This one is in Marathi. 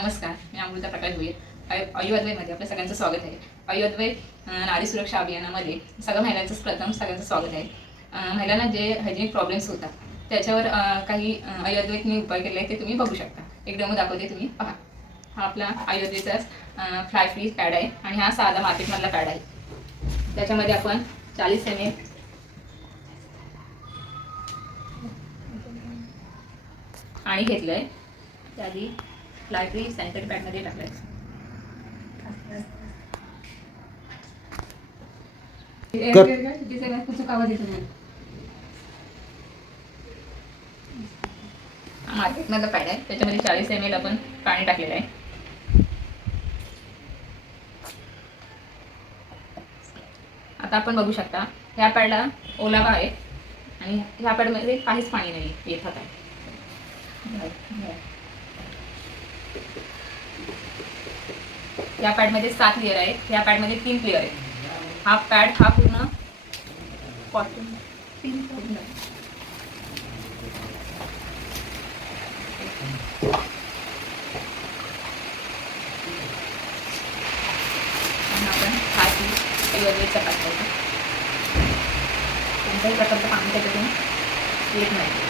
नमस्कार, मी अमृता प्रकाश भोये. अयुर्वेदमध्ये आपल्या सगळ्यांचं स्वागत आहे. अयुर्वेद नारी सुरक्षा अभियानामध्ये सगळ्या महिलांचं प्रथम सगळ्यांचं स्वागत आहे. महिलांना जे हायजेनिक प्रॉब्लेम्स होतात त्याच्यावर काही आयुर्वेदने उपाय केले ते तुम्ही बघू शकता. एक डेमो दाखवते, तुम्ही पहा. हा आपला आयुर्वेदाचा फ्लाय फ्री पॅड आहे आणि हा साधा मार्केटमधला पॅड आहे. त्याच्यामध्ये आपण 40 ml आणि घेतलं आहे. त्याआधी फ्लाय फ्री सॅनिटरी पॅडमध्ये टाकलं आहे. मार्केटमधला पॅड आहे, त्याच्यामध्ये 40 ml आपण पाणी टाकलेलं आहे. आता आपण बघू शकता ह्या पॅडला ओलावा आहे आणि ह्या पॅडमध्ये काहीच पाणी नाही येत आहे. या पॅडमध्ये 7 लेअर आहेत, या पॅडमध्ये 3 लेअर आहेत. हा पॅड हा पूर्ण कॉटन आपण खासी आयुर्वेदचा टाकायचा. कोणत्याही प्रकारचं पाणी त्याच्यातून येत नाही.